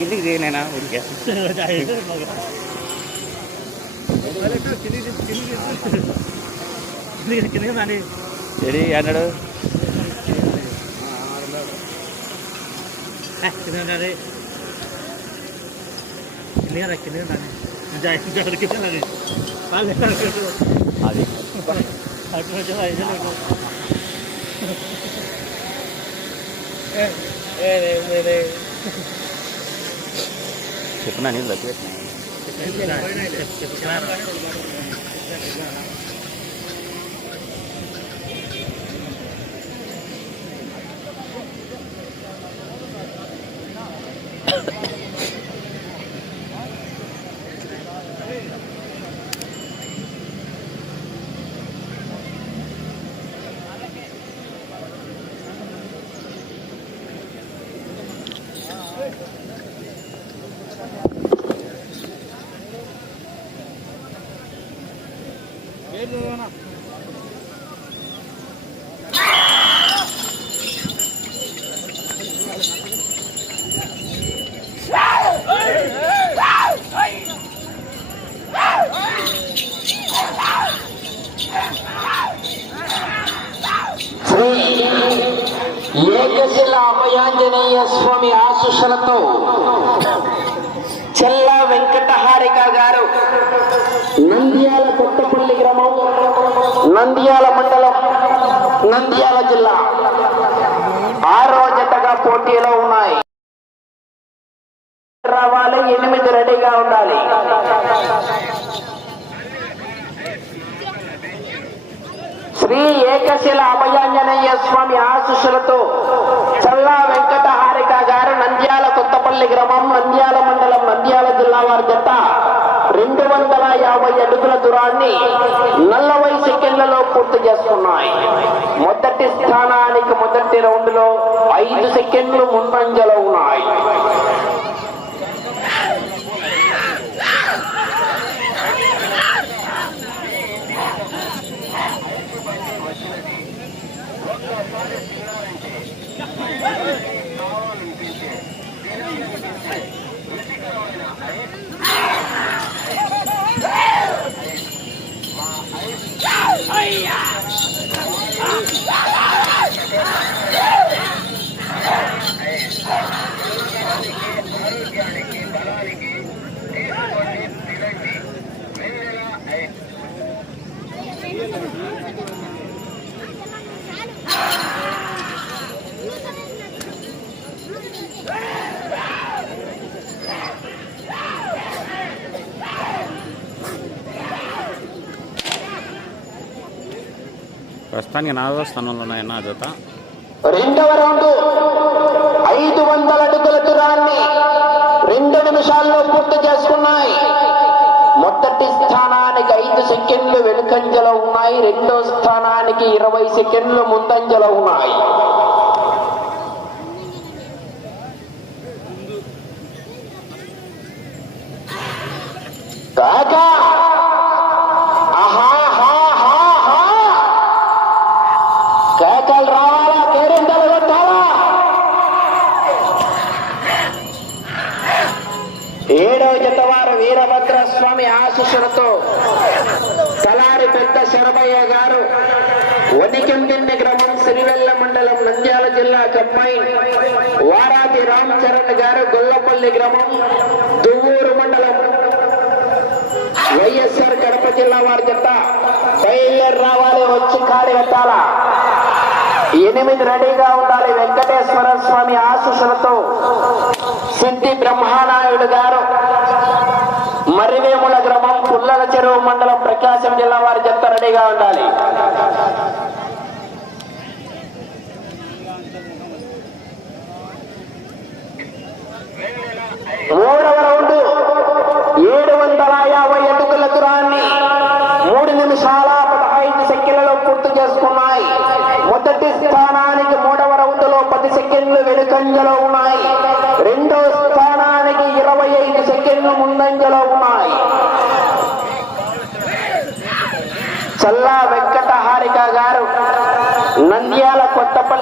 ഇത് ഇതേനാ കുടിക്കാം. ശരി എന്നോട് അതെ ഏ ഏ ഏ. నీళ్ళు వచ్చి పెట్టినా శ్రీ ఏకశిల అభయాంజనేయ స్వామి ఆశుషలతో చెల్ల వెంకటహారిక గారు నంద్యాల కొత్తపల్లి గ్రామం నంద్యాల మండలం నంద్యాల జిల్లా ఆరో జతగా పోటీలో ఉన్నాయి. రావాలి ఎనిమిది రెడీగా ఉండాలి. శ్రీ ఏకశిల అభయాంజనేయ స్వామి ఆశీస్సులతో చల్లా వెంకట హారిక గారు నంద్యాల కొత్తపల్లి గ్రామం నంద్యాల మండలం నంద్యాల జిల్లా వారి జత రెండు వందల యాభై అడుగుల దూరాన్ని నలభై సెకండ్లలో పూర్తి చేసుకున్నాయి. మొదటి స్థానానికి మొదటి రౌండ్లో ఐదు సెకండ్లు ముందంజలో ఉన్నాయి. Yeah. ప్రస్తుతానికి నాలుగో స్థానంలో ఉన్నాయి నా జత. రెండవ రౌండ్ ఐదు వందల అడుగుల దూరాన్ని రెండు నిమిషాల్లో పూర్తి చేసుకున్నాయి. మొదటి స్థానానికి ఐదు సెకండ్లు వెనుకంజలో ఉన్నాయి. రెండో స్థానానికి ఇరవై సెకండ్లు ముందంజలో ఉన్నాయి. శరభయ్య గారు వనికెందిన్నె గ్రామం సిరివెల్ల మండలం నంద్యాల జిల్లా కమ్మాయి వారాది రామ్ చరణ్ గారు గొల్లపల్లి గ్రామం దువ్వూరు మండలం వైఎస్ఆర్ కడప జిల్లా వారి జత బయలుదేరి రావాలి వచ్చి కాడి పెట్టాలా ఎనిమిది రెడీగా ఉండాలి వెంకటేశ్వర స్వామి ఆశీస్సులతో. సిద్ధి బ్రహ్మానాయుడు గారు మరివేముల గ్రామం పుల్లల చెరువు మండలం ప్రకాశం జిల్లా వారి జత ఉండాలి. మూడవ రౌండ్ ఏడు వందల యాభై అడుగుల దూరాన్ని మూడు నిమిషాల పదహైదు సెకండ్లలో పూర్తి చేసుకున్నాయి మొదటి స్థానానికి మూడవ రౌండ్లో పది సెకండ్లు వెనుకంజలో ఉన్నాయి రెండో స్థానానికి ఇరవై ఐదు సెకండ్లు ముందంజలో ఉన్నాయి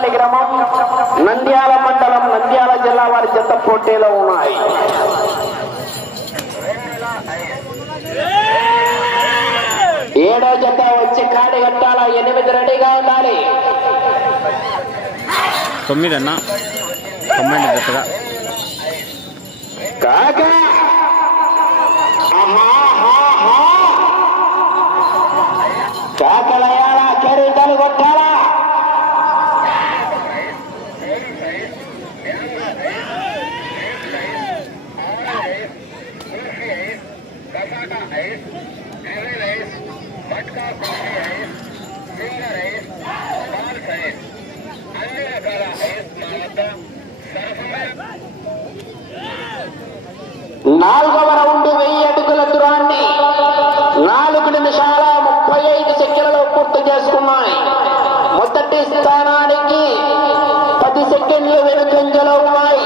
కొత్తపల్లి గ్రామం నంద్యాల మండలం నంద్యాల జిల్లా వారి జత పోటీలో ఉన్నాయి. ఏడో జత వచ్చి కాడి కట్టాల ఎనిమిది రెడీగా ఉండాలి. తొమ్మిది అన్న తొమ్మిది జతగా? కాక కాకలయాల కెరీతలు కొట్టాలా నాలుగవ రౌండ్ వెయ్యి అడుగుల దూరాన్ని నాలుగు నిమిషాల ముప్పై ఐదు సెకండ్లలో పూర్తి చేసుకున్నాయి. మొదటి స్థానానికి పది సెకండ్లు వెనుకంజలో ఉన్నాయి.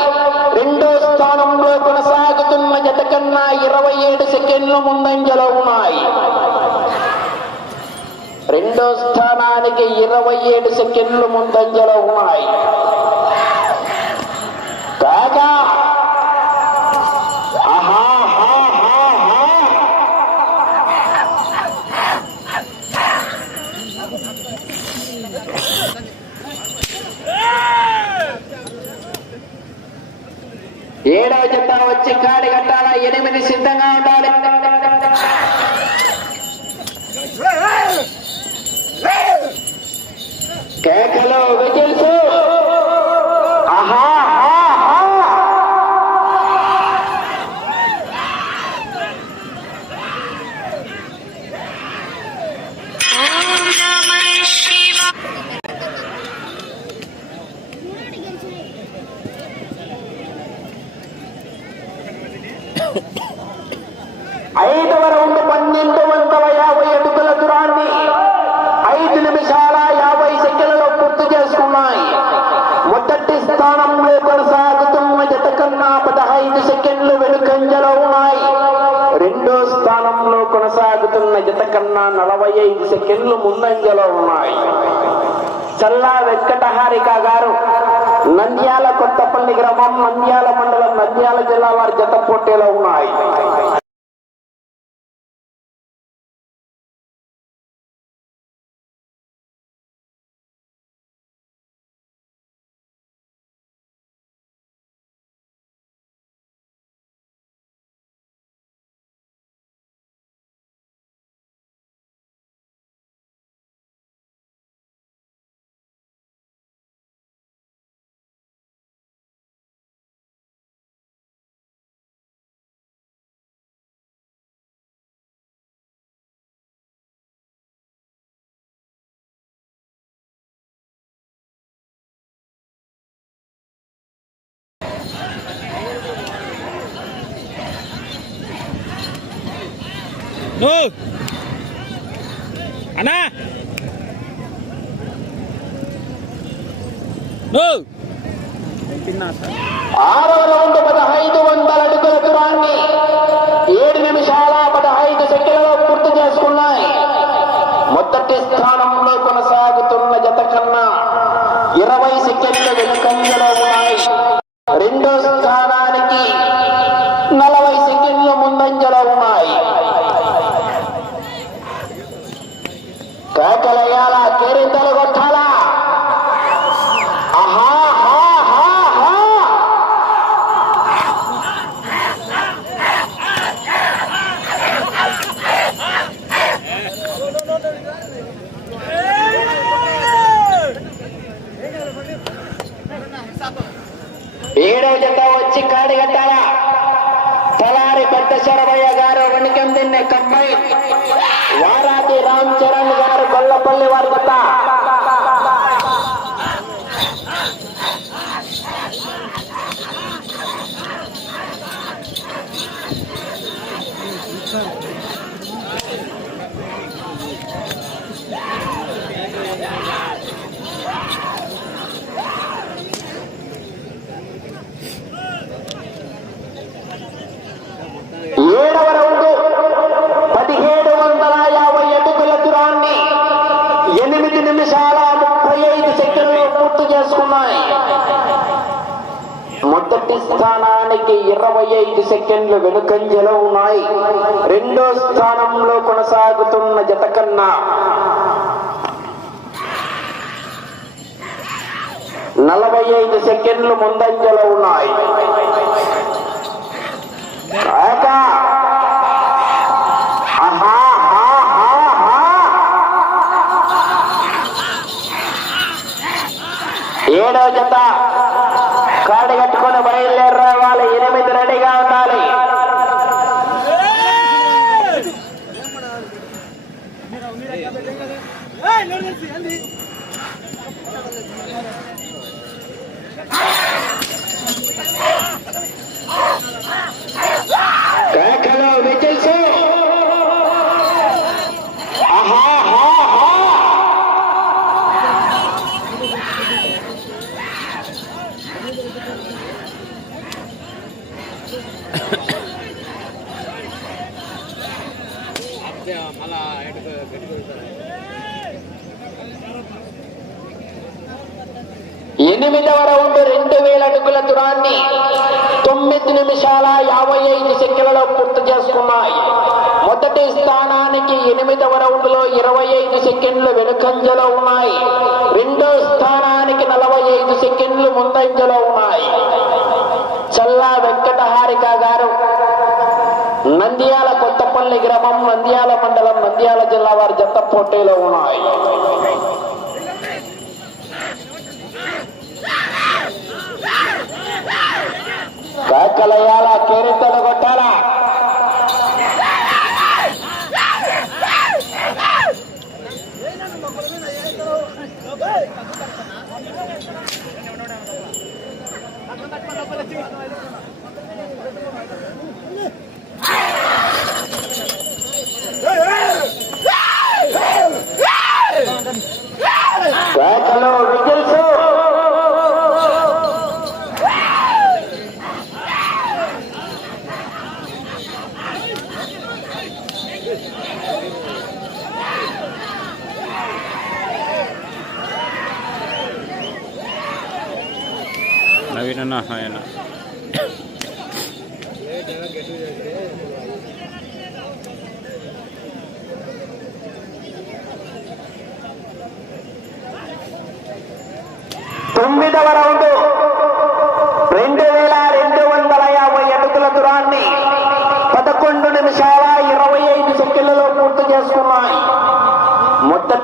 రెండో స్థానంలో కొనసాగుతున్న జత కన్నా ఇరవై ఏడు సెకండ్లు ముందంజలో ఉన్నాయి. రెండో స్థానానికి ఇరవై ఏడు సెకండ్లు ముందంజలో ఉన్నాయి. ఏడవ జత వచ్చి కాడి కట్టాల? ఎనిమిది సిద్ధంగా ఉండాలి. కేకలో విజిల్స్ ఆహా హా హా ఐదవ రౌండ్ పన్నెండు వందల యాభై అడుగుల దూరాన్ని ఐదు నిమిషాల యాభై సెకండ్లలో పూర్తి చేసుకున్నాయి మొదటి స్థానంలో కొనసాగుతున్న జత కన్నా పదహైదు సెకండ్లు వెనుకంజలో ఉన్నాయి రెండో స్థానంలో కొనసాగుతున్న జత కన్నా నలభై ఐదు సెకండ్లు ముందంజలో ఉన్నాయి చల్లా వెంకటహారిక గారు నంద్యాల కొత్తపల్లి గ్రామం నంద్యాల మండలం నంద్యాల జిల్లా వారి జత పోటీలో ఉన్నాయి అన్నా. నువ్వు ఆరో రౌండ్ పదహైదు వందల అడుగుల దూరాన్ని ఏడు నిమిషాల పదహైదు సెకండ్లలో పూర్తి చేసుకున్నాయి. మొదటి స్థానంలో కొనసాగుతున్న జత కన్నా ఇరవై సెకండ్ల వెనుకంజలో ఉన్నాయి. రెండో స్థానం నలభై సెకండ్లు ముందంజలో ఉన్నాయి కేకలయ్యాల కేరింతలు కొట్టాలా ఆహా హా హా హా ఏడవ జత వచ్చి కాడి కట్టాల పొలారి పెద్ద శరభయ్య గారు వణికం దిన్నె కమ్మై. వారాది రామ్ చరణ్ గారు గొల్లపల్లి వారి మొదటి స్థానానికి ఇరవై ఐదు సెకండ్లు వెనుకంజలో ఉన్నాయి. రెండో స్థానంలో కొనసాగుతున్న జత కన్నా నలభై ఐదు సెకండ్లు ముందంజలో ఉన్నాయి. ఏడో జత కాడి కట్టుకొని బయలుదేరి రావాలి ఎనిమిది రెడీగా ఉండాలి కేకలు విజిల్స్ ఆహా హా హా ఎనిమిదవ రౌండ్ రెండు వేల అడుగుల దూరాన్ని తొమ్మిది నిమిషాల యాభై ఐదు సెకండ్లలో పూర్తి చేసుకున్నాయి మొదటి స్థానానికి ఎనిమిదవ రౌండ్లో ఇరవై ఐదు సెకండ్లు వెనుకంజలో ఉన్నాయి రెండో స్థానానికి నలభై ఐదు సెకండ్లు ముందంజలో ఉన్నాయి. చల్లా వెంకటహారిక గారు నంద్యాల కొత్తపల్లి గ్రామం నంద్యాల మండలం నంద్యాల జిల్లా వారి జత పోటీలో ఉన్నాయి. కాకలయాల కేరితడ よろしくお願いします。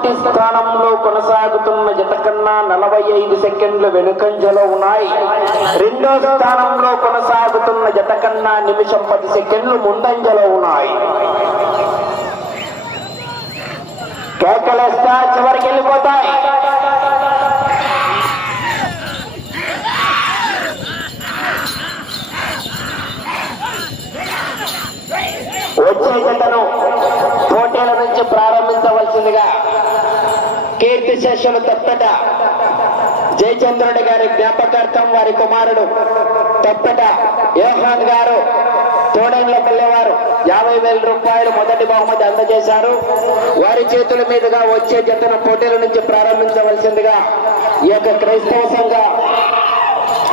మొదటి స్థానంలో కొనసాగుతున్న జత కన్నా నలభై ఐదు సెకండ్లు వెనుకంజలో ఉన్నాయి. రెండో స్థానంలో కొనసాగుతున్న జత కన్నా నిమిషం పది సెకండ్లు ముందంజలో ఉన్నాయి. కేకలేస్తా చివరికి వెళ్ళిపోతాయి. వచ్చే జతను పోటీల నుంచి ప్రారంభించవలసిందిగా కీర్తి శేషులు తప్పట. జయచంద్రుడి గారి జ్ఞాపకార్థం వారి కుమారుడు తప్పట. యోహాన్ గారు తోడంలో వారు యాభై వేల రూపాయలు మొదటి బహుమతి అందజేశారు. వారి చేతుల మీదుగా వచ్చే జతను పోటీల నుంచి ప్రారంభించవలసిందిగా ఈ యొక్క క్రైస్తవ సంఘ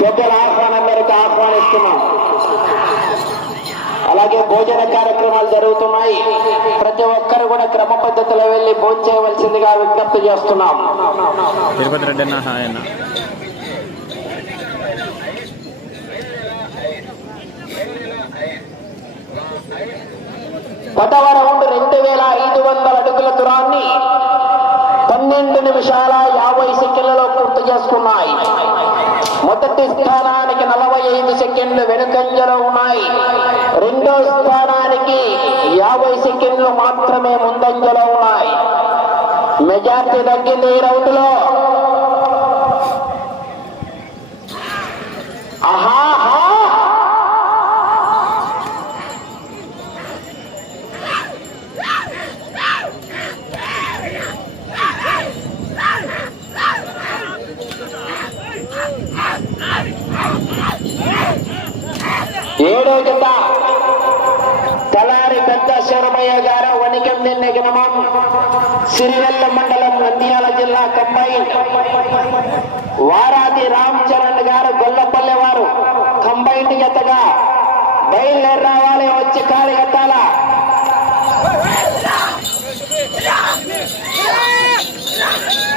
పెద్దల ఆహ్వానం మేరకు ఆహ్వానిస్తున్నాం. అలాగే భోజన కార్యక్రమాలు జరుగుతున్నాయి. ప్రతి ఒక్కరు కూడా క్రమ పద్ధతిలో వెళ్ళి భోజనం చేయవలసిందిగా విజ్ఞప్తి చేస్తున్నాం. తిరుపతి రెడ్డి అన్న హాయ్ అన్న. పదవ రౌండ్ రెండు వేల ఐదు వందల అడుగుల దూరాన్ని పన్నెండు నిమిషాల యాభై సెకండ్లలో పూర్తి చేసుకున్నాయి. మొదటి స్థానానికి నలభై ఐదు సెకండ్లు వెనుకంజలో ఉన్నాయి. మాత్రమే ముందంజలో ఉన్నాయి. మెజార్టీ తగ్గింది ఈ రౌండ్ వారాది రామ్ చరణ్ గారు గొల్లపల్లె వారు కంబైండ్ జతగా బయలుదేరి రావాలి వచ్చి కాలి Yeah!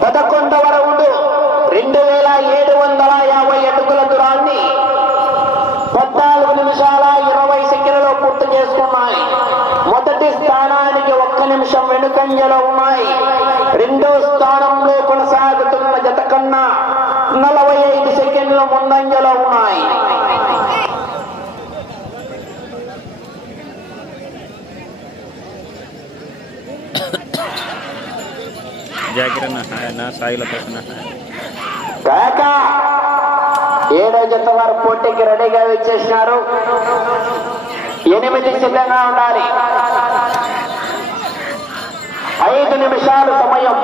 పదకొండవ రౌండ్ వేల ఏడు వందల యాభై అడుగుల దూరాన్ని పద్నాలుగు నిమిషాల ఇరవై సెకండ్లలో పూర్తి చేసుకున్నాయి మొదటి స్థానానికి ఒక్క నిమిషం వెనుకంజలో ఉన్నాయి రెండో స్థానంలో కొనసాగుతున్న జత కన్నా నలభై ఐదు సెకండ్లు ముందంజలో ఉన్నాయి జాకిర్ అన్న సాయిల ప్రశ్న ఏడో జత వారు పోటీకి రెడీగా వచ్చేసినారు. ఎనిమిది సిద్ధంగా ఉండాలి. ఐదు నిమిషాలు సమయం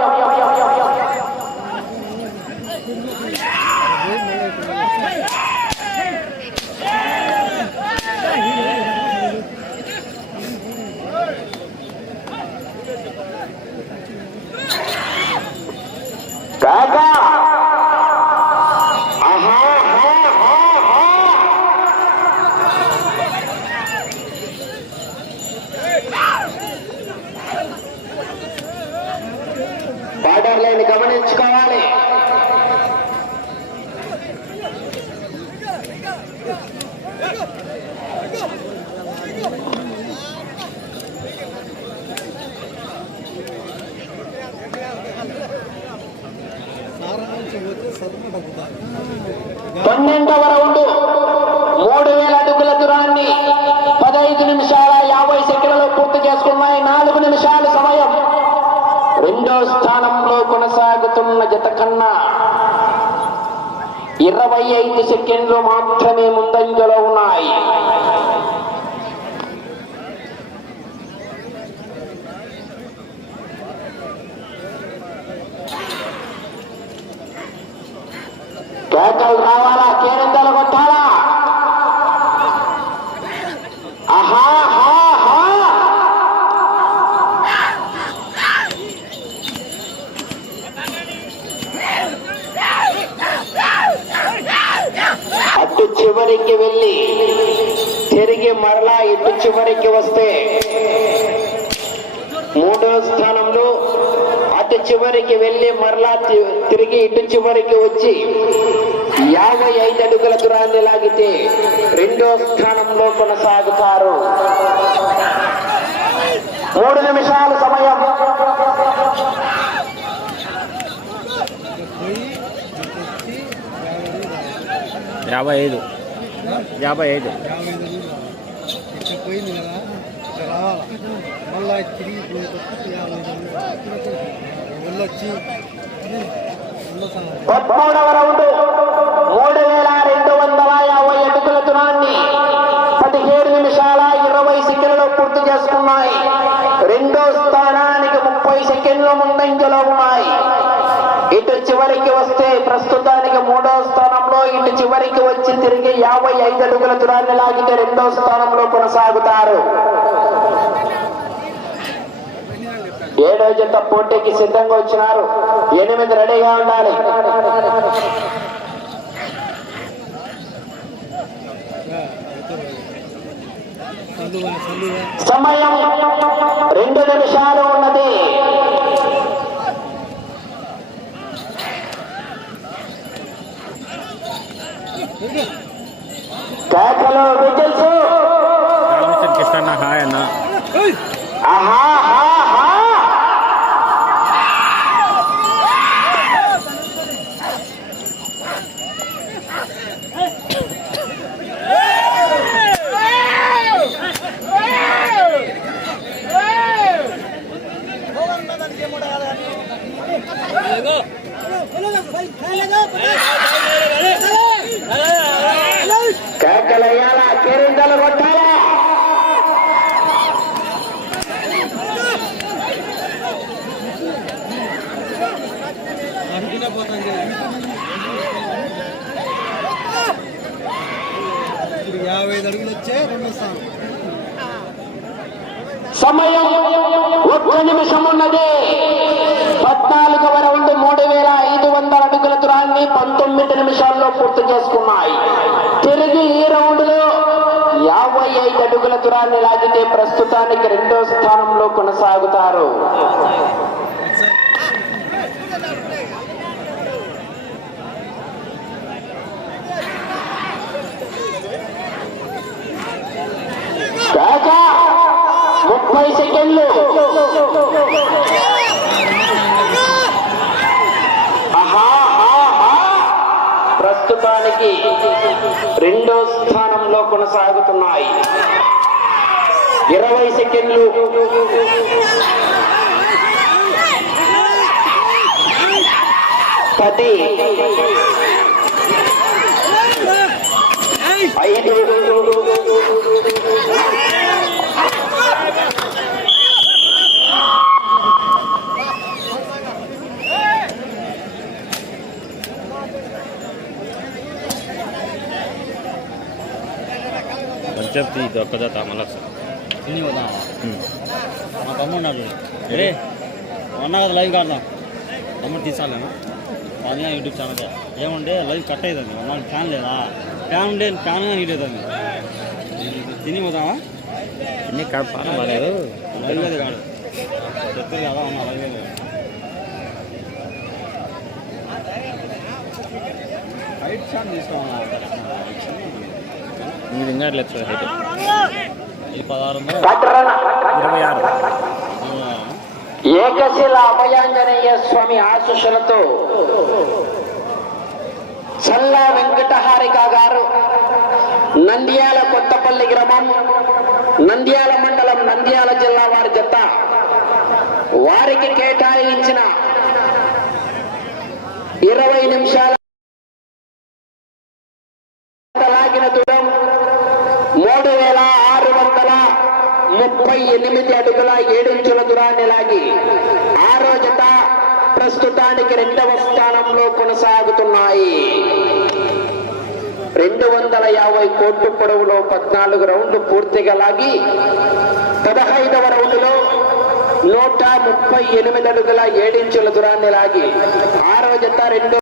కాక ఆహా, ఆహా, ఆహా. బార్డర్ లైన్ గమనించుకోవాలి పన్నెండవ రౌండ్ మూడు వేల అడుగుల దూరాన్ని పదహైదు నిమిషాల యాభై సెకండ్లలో పూర్తి చేసుకున్నాయి నాలుగు నిమిషాల సమయం రెండో స్థానంలో కొనసాగుతున్న జత కన్నా ఇరవై ఐదు సెకండ్లు మాత్రమే ముందంజలో ఉన్నాయి కేకలు రావాలా కేరింతలు కొట్టాలా ఆహా హా హా అటు చివరికి వెళ్ళి తిరిగి మరలా ఇటు చివరికి వస్తే మూడో స్థానంలో అటు చివరికి వెళ్ళి మరలా తిరిగి ఇటు చివరికి వచ్చి యాభై ఐదు అడుగుల దూరాన్ని లాగితే రెండో స్థానంలో కొనసాగుతారు. మూడు నిమిషాల సమయం. యాభై ఐదు. యాభై ఐదు. ఇక్కడ పోయింది కదా ఇక్కడ రావాలా మళ్ళా తిరిగి పోయేటప్పుడు యాభై వెళ్ళొచ్చి వేల రెండు వందల యాభై అడుగుల దూరాన్ని పదిహేడు నిమిషాల ఇరవై సెకండ్లు పూర్తి చేసుకున్నాయి రెండో స్థానానికి ముప్పై సెకండ్లు ముందంజలో ఉన్నాయి ఇటు చివరికి వస్తే ప్రస్తుతానికి మూడో స్థానంలో ఇటు చివరికి వచ్చి తిరిగి యాభై ఐదు అడుగుల దూరాన్ని లాగితే రెండో స్థానంలో కొనసాగుతారు. ఏడో జంట పోటీకి సిద్ధంగా వచ్చినారు ఎనిమిది రెడీగా ఉండాలి. సమయం రెండు నిమిషాలు ఉన్నది కేకలు విజిల్స్ రామచంద్ర కిష్టన్న హాయ్ అన్న ఆహా హా, హా. కేకలయ్యాలా కేరింతలు కొట్టాలా పోతాను ఇప్పుడు యాభై ఐదు అడుగులు వచ్చే రెండో స్థానం సమయం ఒక్క నిమిషం ఉన్నది పద్నాలుగవ రౌండ్ మూడు వేల ఐదు వందల అడుగుల దూరాన్ని పంతొమ్మిది నిమిషాల్లో పూర్తి చేసుకున్నాయి. తిరిగి ఈ రౌండ్లో యాభై ఐదు అడుగుల దూరాన్ని లాగితే ప్రస్తుతానికి రెండో స్థానంలో కొనసాగుతారు. ముప్పై సెకండ్లు. ప్రస్తుతానికి రెండో స్థానంలో కొనసాగుతున్నాయి. ఇరవై సెకండ్లు. పది. ఐదు. కొంచెం తీ దొక్కదా మళ్ళా ఇన్ని మా తమ్ముడు రే మొన్న కదా లైవ్ కాడదాం తమ్ముడు తీసాలను అది యూట్యూబ్ ఛానల్ ఏముంటే లైవ్ కట్ అవుతుంది మన ఫ్యాన్ లేదా ఫ్యాన్ ఉండే ఫ్యాన్ కానీ ఇడేదండి తిని పోదామా ఇన్ని కడపాలి బాగాలేదు లైవ్ లేదు కాదు చెప్తారు కదా అన్న లైవ్ లేదు హైట్ షాట్ తీసుకోవాలా ఇది ఇంకా లేదు హైట్ ఈ పదహారు వందలు ఇరవై ఆరు. ఏకశిల అభయాంజనేయ స్వామి ఆశీస్సులతో చల్లా వెంకటహారిక గారు నంద్యాల కొత్తపల్లి గ్రామం నంద్యాల మండలం నంద్యాల జిల్లా వారి జత వారికి కేటాయించిన ఇరవై నిమిషాల లాగిన దూరం మూడు వేల ఆరు వందల ముప్పై ఎనిమిది అడుగుల ఏడించుల దూరాన్ని లాగి ఆరో జత ప్రస్తుతానికి రెండవ స్థానంలో కొనసాగుతున్నాయి. రెండు వందల యాభై కోట్ల పొడవులో పద్నాలుగు రౌండ్లు పూర్తిగా లాగి పదహైదవ రౌండ్లో నూట ముప్పై ఎనిమిది అడుగుల ఏడించుల దూరాన్ని లాగి ఆరో జత రెండు